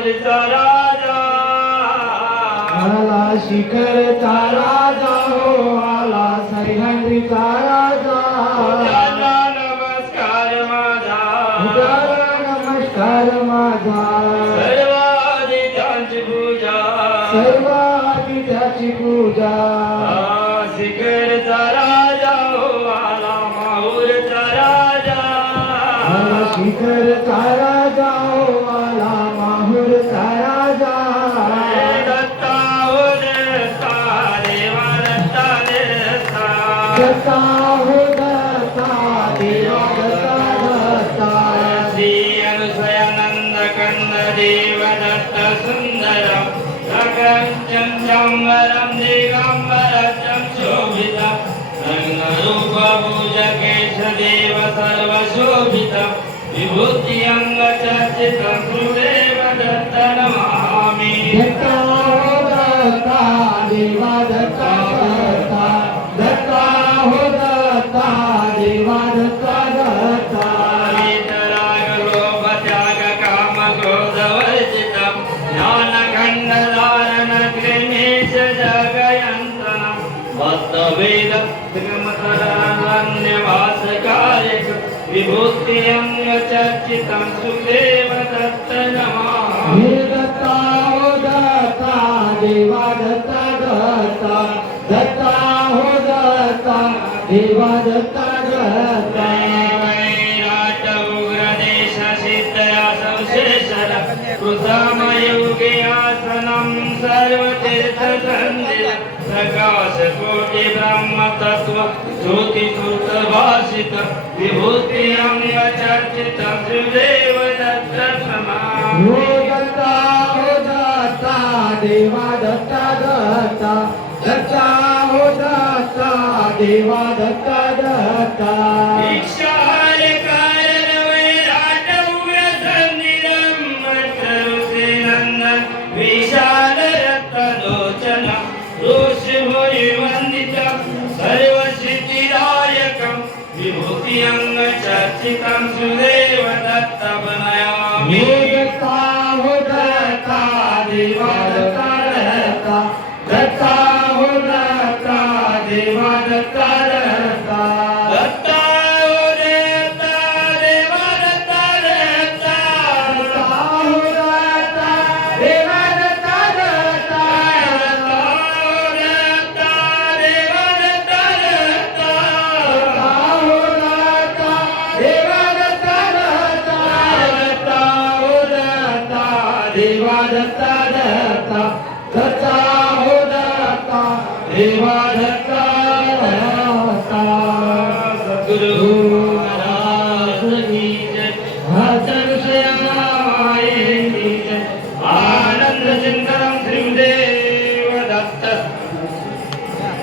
चांगलीचा राजा. आला शिखरचा राजा हो आला सह्याद्रीचा राजा. राजा नमस्कार माझा. नमस्कार माझा. सर्व आदित्याची पूजा. सर्व आदित्याची पूजा दिगम्बरं दिगम्बरचं शोभितं रङ्गरूपभुजकेशदेव सर्वशोभितं विभूत्यङ्गचर्चितं कृदेव दत्तनमामि वेदत्रय विभूतिरङ्गर्चितं सुदेव दत्त नमः दत्ता तत्र दत्ता दा देवादता दत्ता दताहो दा दत्ता दैव सिद्धया संशेषर कृत प्रकाश कोटि ब्रह्म तत्व ज्योति सूत्र भाषित विभूति अंग चर्चित शिवदेव दत्त हो दत्ता हो दत्ता देवा दत्ता दत्ता। दत्ता हो दत्ता देवा दत्ता दत्ता। सर्वसिद्धिदायकं सर्वसिद्धिदायकं विभूतिरङ्गचर्चितं सुदेव दत्तवनयामि दत्ता दत्ता दत्ता दत्ता हो दत्ता देवा दत्ता दत्ता सद्गुरु महाराज की जय भजन स्वयं